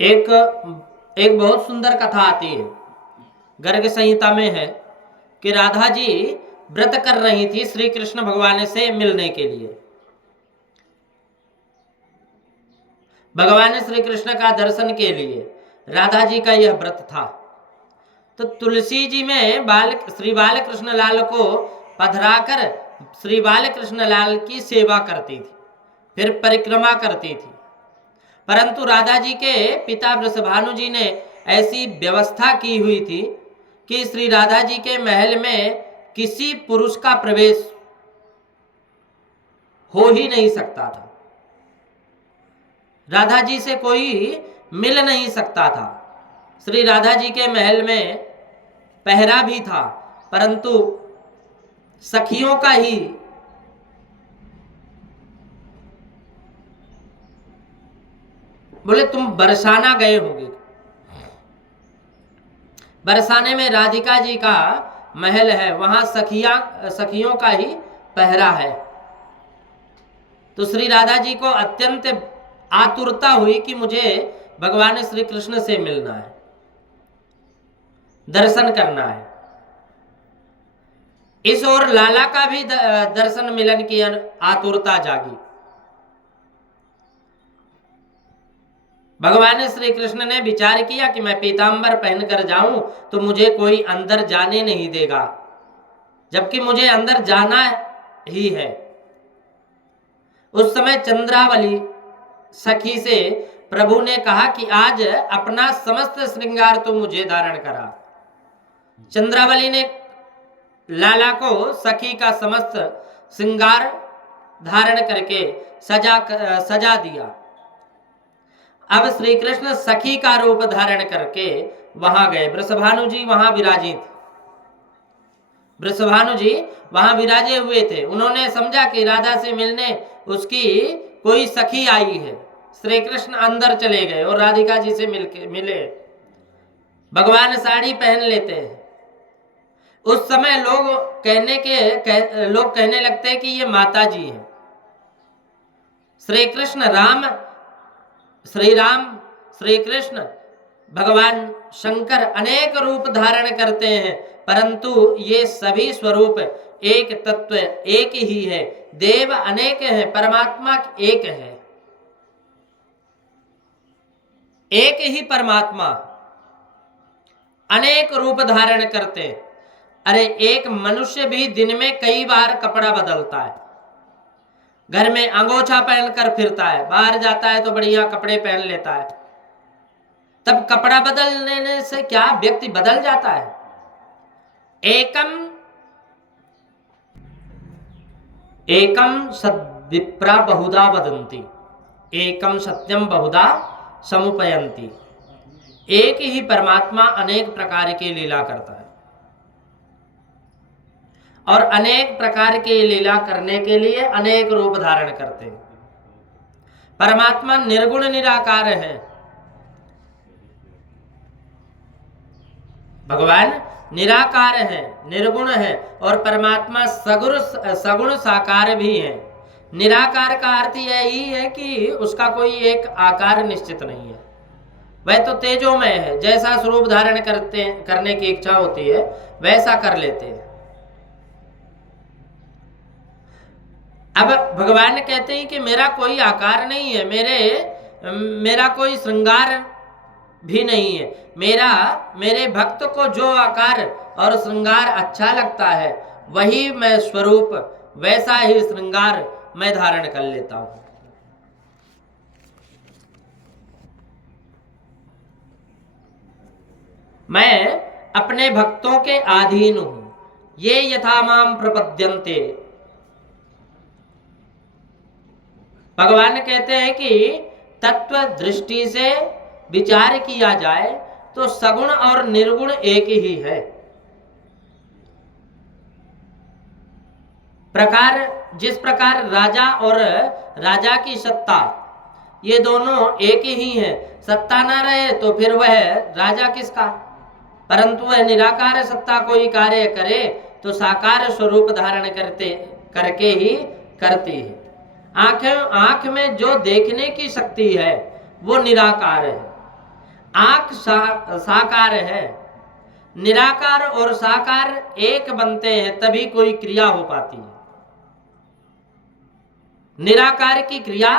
एक एक बहुत सुंदर कथा आती है, गर्ग संहिता में है कि राधा जी व्रत कर रही थी श्री कृष्ण भगवान से मिलने के लिए। भगवान श्री कृष्ण का दर्शन के लिए राधा जी का यह व्रत था। तो तुलसी जी में श्री बाल कृष्ण लाल को पधराकर श्री बाल कृष्ण लाल की सेवा करती थी, फिर परिक्रमा करती थी। परंतु राधा जी के पिता वृषभानु जी ने ऐसी व्यवस्था की हुई थी कि श्री राधा जी के महल में किसी पुरुष का प्रवेश हो ही नहीं सकता था। राधा जी से कोई मिल नहीं सकता था। श्री राधा जी के महल में पहरा भी था, परंतु सखियों का ही बोले तुम बरसाना गए होगे। बरसाने में राधिका जी का महल है, वहां सखियों का ही पहरा है। तो श्री राधा जी को अत्यंत आतुरता हुई कि मुझे भगवान श्री कृष्ण से मिलना है, दर्शन करना है। इस ओर लाला का भी दर्शन मिलन की आतुरता जागी। भगवान श्री कृष्ण ने विचार किया कि मैं पीतांबर पहनकर जाऊं तो मुझे कोई अंदर जाने नहीं देगा, जबकि मुझे अंदर जाना ही है। उस समय चंद्रावली सखी से प्रभु ने कहा कि आज अपना समस्त श्रृंगार तो मुझे धारण करा। चंद्रावली ने लाला को सखी का समस्त श्रृंगार धारण करके सजा दिया। अब श्री कृष्ण सखी का रूप धारण करके वहां गए। वृषभानु जी वहां विराजित, वृषभानु जी वहां विराजे हुए थे। उन्होंने समझा कि राधा से मिलने उसकी कोई सखी आई है। श्री कृष्ण अंदर चले गए और राधिका जी से मिले। भगवान साड़ी पहन लेते हैं। उस समय लोग कहने लगते हैं कि ये माता जी हैं। श्री कृष्ण श्री कृष्ण भगवान शंकर अनेक रूप धारण करते हैं, परंतु ये सभी स्वरूप एक तत्व एक ही है। देव अनेक हैं, परमात्मा एक है। एक ही परमात्मा अनेक रूप धारण करते हैं। अरे एक मनुष्य भी दिन में कई बार कपड़ा बदलता है। घर में अंगोछा पहनकर फिरता है, बाहर जाता है तो बढ़िया कपड़े पहन लेता है। तब कपड़ा बदलने से क्या व्यक्ति बदल जाता है? एकम सद्विप्रा बहुधा वदन्ति, एकम सत्यम बहुधा समुपयन्ति। एक ही परमात्मा अनेक प्रकार की लीला करता है और अनेक प्रकार की लीला करने के लिए अनेक रूप धारण करते हैं। परमात्मा निर्गुण निराकार है। भगवान निराकार है, निर्गुण है, और परमात्मा सगुण साकार भी है। निराकार का अर्थ यही है कि उसका कोई एक आकार निश्चित नहीं है। वह तो तेजोमय है, जैसा स्वरूप धारण करने की इच्छा होती है वैसा कर लेते हैं। अब भगवान कहते हैं कि मेरा कोई आकार नहीं है, मेरा कोई श्रृंगार भी नहीं है। मेरे भक्त को जो आकार और श्रृंगार अच्छा लगता है वही मैं स्वरूप, वैसा ही श्रृंगार मैं धारण कर लेता हूं। मैं अपने भक्तों के अधीन हूं। ये यथा माम प्रपद्यन्ते। भगवान कहते हैं कि तत्व दृष्टि से विचार किया जाए तो सगुण और निर्गुण एक ही है। जिस प्रकार राजा और राजा की सत्ता, ये दोनों एक ही हैं। सत्ता ना रहे तो फिर वह राजा किसका? परंतु वह निराकार सत्ता कोई कार्य करे तो साकार स्वरूप धारण करके ही करती है। आंख में जो देखने की शक्ति है वो निराकार है, आंख साकार है। निराकार और साकार एक बनते हैं तभी कोई क्रिया हो पाती है। निराकार की क्रिया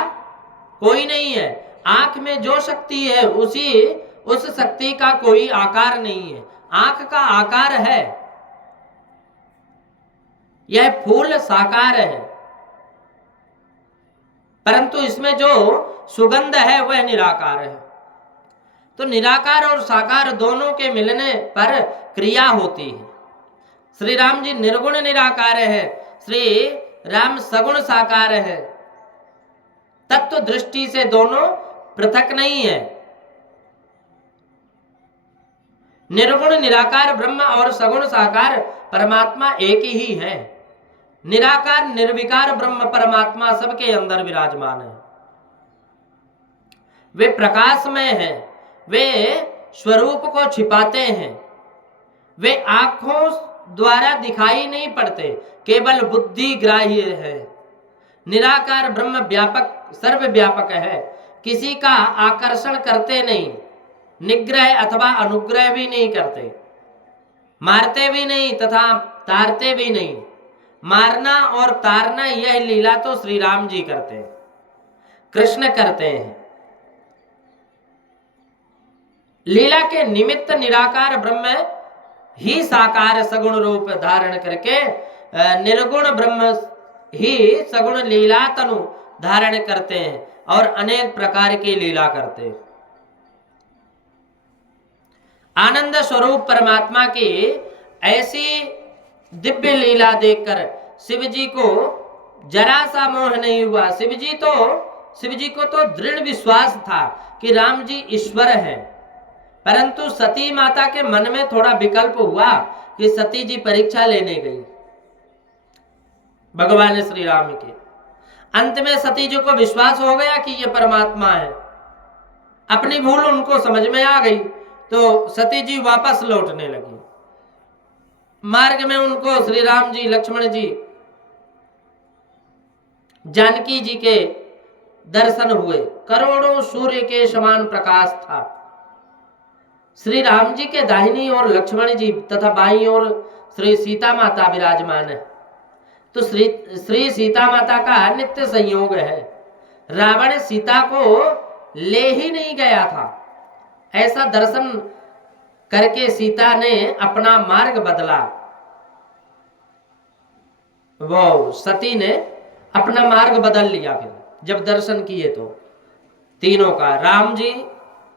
कोई नहीं है। आंख में जो शक्ति है उस शक्ति का कोई आकार नहीं है। आंख का आकार है, यह फूल साकार है, परंतु इसमें जो सुगंध है वह निराकार है। तो निराकार और साकार दोनों के मिलने पर क्रिया होती है। श्री राम जी निर्गुण निराकार है, श्री राम सगुण साकार है। तत्व दृष्टि से दोनों पृथक नहीं है। निर्गुण निराकार ब्रह्म और सगुण साकार परमात्मा एक ही है। निराकार निर्विकार ब्रह्म परमात्मा सबके अंदर विराजमान है। वे प्रकाशमय हैं, वे स्वरूप को छिपाते हैं, वे आंखों द्वारा दिखाई नहीं पड़ते, केवल बुद्धि ग्राह्य है। निराकार ब्रह्म व्यापक सर्वव्यापक है, किसी का आकर्षण करते नहीं, निग्रह अथवा अनुग्रह भी नहीं करते, मारते भी नहीं तथा तारते भी नहीं। मारना और तारना यह लीला तो श्री राम जी करते हैं, कृष्ण करते हैं। लीला के निमित्त निराकार ब्रह्म ही साकार सगुण रूप धारण करके निर्गुण ब्रह्म ही सगुण लीला तनु धारण करते हैं और अनेक प्रकार की लीला करते हैं। आनंद स्वरूप परमात्मा की ऐसी दिव्य लीला देखकर शिव जी को जरा सा मोह नहीं हुआ। शिव जी को तो दृढ़ विश्वास था कि राम जी ईश्वर हैं, परंतु सती माता के मन में थोड़ा विकल्प हुआ कि सती जी परीक्षा लेने गई भगवान श्री राम के। अंत में सती जी को विश्वास हो गया कि ये परमात्मा है। अपनी भूल उनको समझ में आ गई तो सती जी वापस लौटने लगी। मार्ग में उनको श्री राम जी, लक्ष्मण जी, जानकी जी के दर्शन हुए। करोड़ों सूर्य के समान प्रकाश था। श्री राम जी के दाहिनी ओर लक्ष्मण जी तथा बाईं ओर श्री सीता माता विराजमान है। तो श्री सीता माता का नित्य संयोग है। रावण सीता को ले ही नहीं गया था। ऐसा दर्शन करके सीता ने अपना मार्ग बदला। वो सती ने अपना मार्ग बदल लिया। फिर जब दर्शन किए तो तीनों का, राम जी,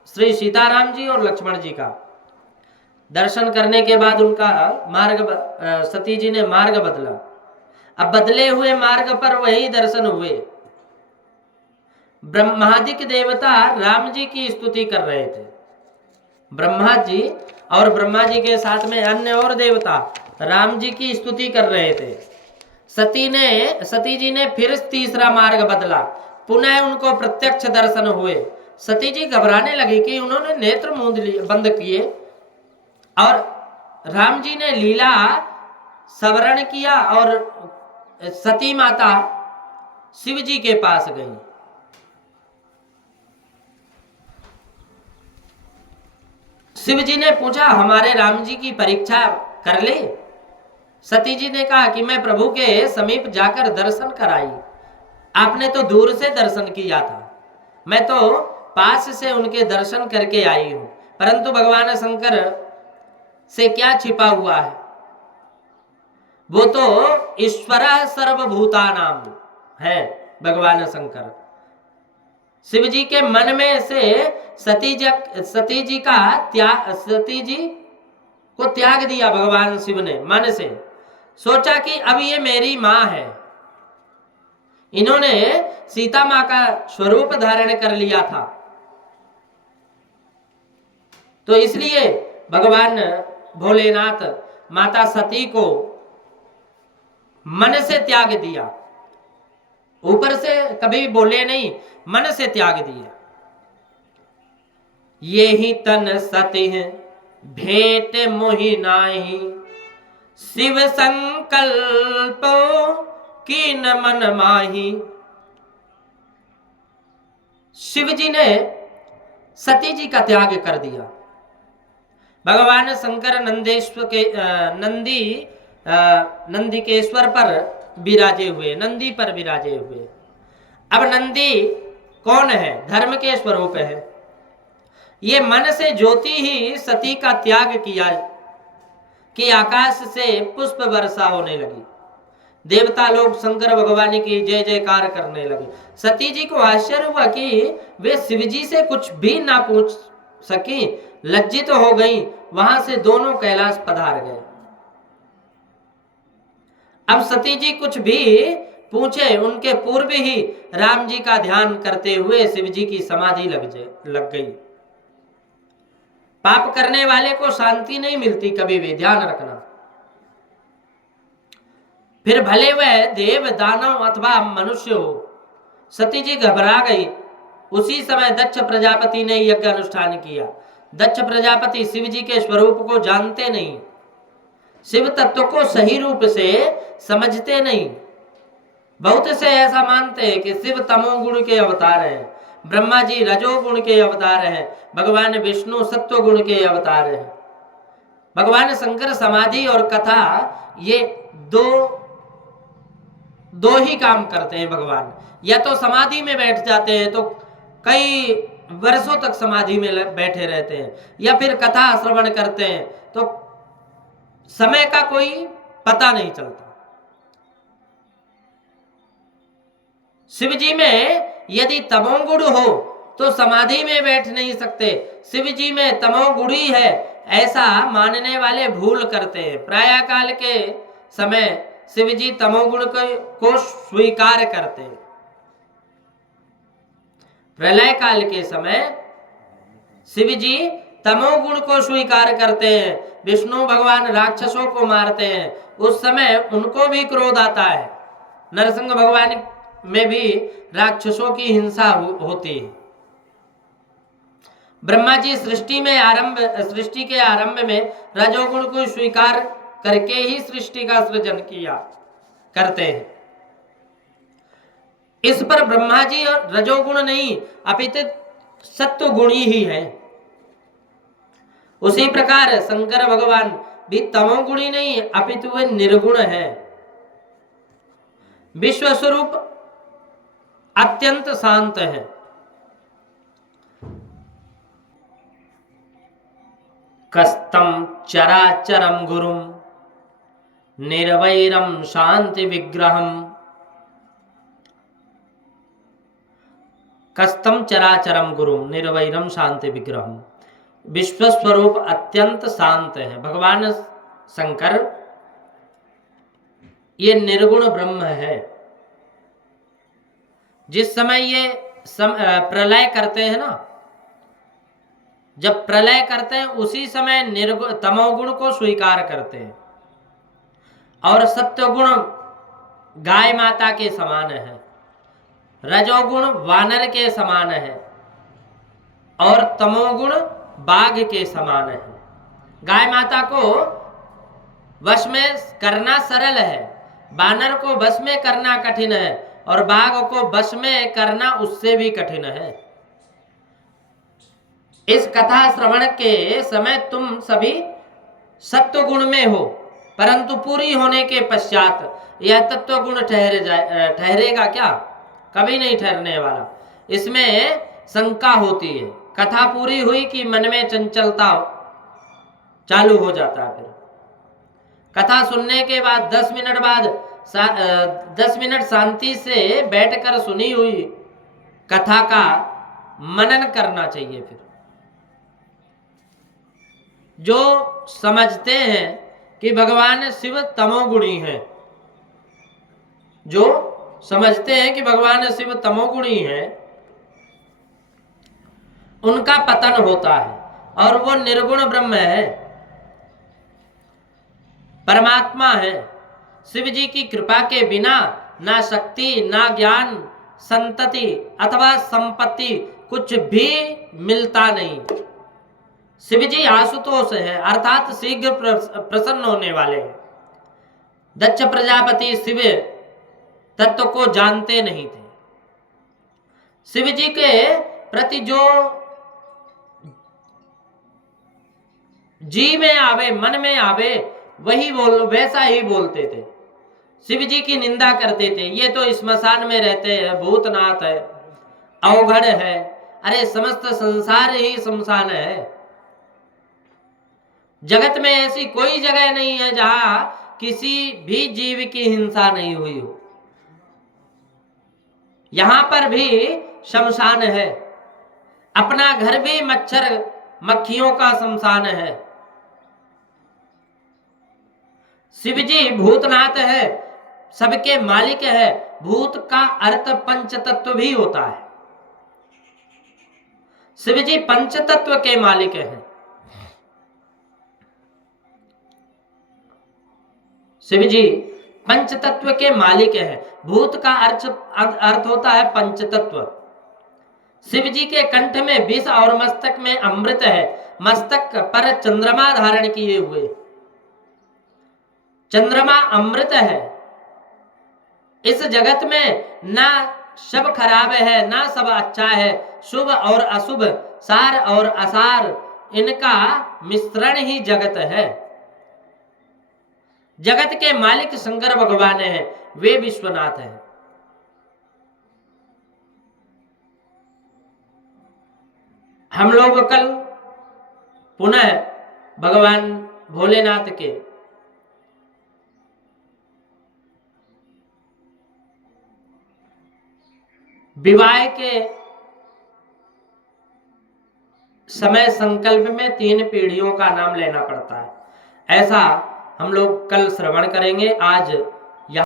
श्री सीताराम जी और लक्ष्मण जी का दर्शन करने के बाद उनका मार्ग सती जी ने मार्ग बदला। अब बदले हुए मार्ग पर वही दर्शन हुए। ब्रह्मादिक देवता राम जी की स्तुति कर रहे थे। ब्रह्मा जी और ब्रह्मा जी के साथ में अन्य और देवता राम जी की स्तुति कर रहे थे। सती जी ने फिर तीसरा मार्ग बदला। पुनः उनको प्रत्यक्ष दर्शन हुए। सती जी घबराने लगी कि उन्होंने नेत्र मूंद लिए, बंद किए, और राम जी ने लीला स्मरण किया और सती माता शिव जी के पास गई। शिव जी ने पूछा, हमारे राम जी की परीक्षा कर ली? सती जी ने कहा कि मैं प्रभु के समीप जाकर दर्शन कराई। आपने तो दूर से दर्शन किया था, मैं तो पास से उनके दर्शन करके आई हूं। परंतु भगवान शंकर से क्या छिपा हुआ है? वो तो ईश्वर सर्वभूतानाम है भगवान शंकर। शिव जी के मन में से सती जी को त्याग दिया भगवान शिव ने। मन से सोचा कि अब ये मेरी माँ है। इन्होंने सीता माँ का स्वरूप धारण कर लिया था, तो इसलिए भगवान भोलेनाथ माता सती को मन से त्याग दिया। ऊपर से कभी बोले नहीं, मन से त्याग दिया। ये ही तन सती भेंट मोहि नाही, शिव संकल्पो कीन मन माही। शिव जी ने सती जी का त्याग कर दिया। भगवान शंकर नंदिकेश्वर पर विराजे हुए, नंदी पर विराजे हुए। अब नंदी कौन है? धर्म के स्वरूप है। ये मन से ज्योति ही सती का त्याग किया कि आकाश से पुष्प वर्षा होने लगी। देवता लोग शंकर भगवान की जय जयकार करने लगे। सती जी को आश्चर्य हुआ कि वे शिव जी से कुछ भी ना पूछ सकी, लज्जित हो गई। वहां से दोनों कैलाश पधार गए। अब सती जी कुछ भी पूछे उनके पूर्व ही राम जी का ध्यान करते हुए शिव जी की समाधि लग गई। पाप करने वाले को शांति नहीं मिलती, कभी भी ध्यान रखना। फिर भले वह देव, दानव अथवा मनुष्य हो, सती जी घबरा गई। उसी समय दक्ष प्रजापति ने यज्ञ अनुष्ठान किया। दक्ष प्रजापति शिव जी के स्वरूप को जानते नहीं, शिव तत्व को सही रूप से समझते नहीं। बहुत से ऐसा मानते हैं कि शिव तमोगुण के अवतार हैं, ब्रह्मा जी रजोगुण के अवतार हैं, भगवान विष्णु सत्व गुण के अवतार हैं। भगवान शंकर समाधि और कथा ये दो ही काम करते हैं भगवान। या तो समाधि में बैठ जाते हैं तो कई वर्षों तक समाधि में बैठे रहते हैं, या फिर कथा श्रवण करते हैं तो समय का कोई पता नहीं चलता। शिव जी में यदि तमोगुण हो तो समाधि में बैठ नहीं सकते। शिव जी में तमोगुणी है ऐसा मानने वाले भूल करते हैं। प्रातः काल के समय शिव जी तमोगुण को स्वीकार करते हैं, प्रलय काल के समय शिव जी तमोगुण को स्वीकार करते हैं। विष्णु भगवान राक्षसों को मारते हैं, उस समय उनको भी क्रोध आता है। नरसिंह भगवान में भी राक्षसों की हिंसा होती है। ब्रह्मा जी सृष्टि के आरंभ में रजोगुण को स्वीकार करके ही सृष्टि का सृजन किया करते हैं। इस पर ब्रह्मा जी और रजोगुण नहीं अपितु सत्व गुणी ही है। उसी प्रकार शंकर भगवान भी तमोगुणी नहीं अपितु वे निर्गुण है। विश्व स्वरूप अत्यंत शांत है। कस्तम चराचरम गुरुम निर्वैरम शांति विग्रहम। कस्तम चराचरम गुरुम निर्वैरम शांति विग्रहम। विश्व स्वरूप अत्यंत शांत है। भगवान शंकर ये निर्गुण ब्रह्म है। जिस समय ये प्रलय करते हैं ना, जब प्रलय करते हैं उसी समय तमोगुण को स्वीकार करते हैं, और सत्वगुण गाय माता के समान है, रजोगुण वानर के समान है, और तमोगुण बाघ के समान है। गाय माता को वश में करना सरल है, वानर को वश में करना कठिन है, और बाघ को वश में करना उससे भी कठिन है। इस कथा श्रवण के समय तुम सभी सत्व गुण में हो, परंतु पूरी होने के पश्चात यह तत्व गुण ठहरेगा क्या? कभी नहीं ठहरने वाला। इसमें शंका होती है। कथा पूरी हुई कि मन में चंचलता चालू हो जाता है। फिर कथा सुनने के बाद 10 मिनट बाद 10 मिनट शांति से बैठकर सुनी हुई कथा का मनन करना चाहिए। फिर जो समझते हैं कि भगवान शिव तमोगुणी हैं, जो समझते हैं कि भगवान शिव तमोगुणी हैं, उनका पतन होता है और वो निर्गुण ब्रह्म है, परमात्मा है। शिव जी की कृपा के बिना ना शक्ति, ना ज्ञान, संतति अथवा संपत्ति कुछ भी मिलता नहीं। शिव जी आशुतोष है, अर्थात शीघ्र प्रसन्न होने वाले हैं। दक्ष प्रजापति शिव तत्व को जानते नहीं थे। शिव जी के प्रति जो जी में आवे, मन में आवे, वही वैसा ही बोलते थे। शिव जी की निंदा करते थे, ये तो स्मशान में रहते हैं, भूतनाथ है, अवघड़ है। अरे समस्त संसार ही शमशान है। जगत में ऐसी कोई जगह नहीं है जहां किसी भी जीव की हिंसा नहीं हुई हो। यहां पर भी शमशान है। अपना घर भी मच्छर मक्खियों का शमशान है। शिव जी भूतनाथ है, सबके मालिक है। भूत का अर्थ पंच तत्व भी होता है। शिव जी पंच तत्व के मालिक हैं। शिव जी पंच तत्व के मालिक हैं। भूत का अर्थ होता है पंच तत्व। शिव जी के कंठ में विष और मस्तक में अमृत है। मस्तक पर चंद्रमा धारण किए हुए। चंद्रमा अमृत है। इस जगत में ना सब खराब है, ना सब अच्छा है। शुभ और अशुभ, सार और असार, इनका मिश्रण ही जगत है। जगत के मालिक शंकर भगवान हैं, वे विश्वनाथ हैं। हम लोग कल पुनः भगवान भोलेनाथ के विवाह के समय संकल्प में 3 पीढ़ियों का नाम लेना पड़ता है। ऐसा हम लोग कल श्रवण करेंगे। आज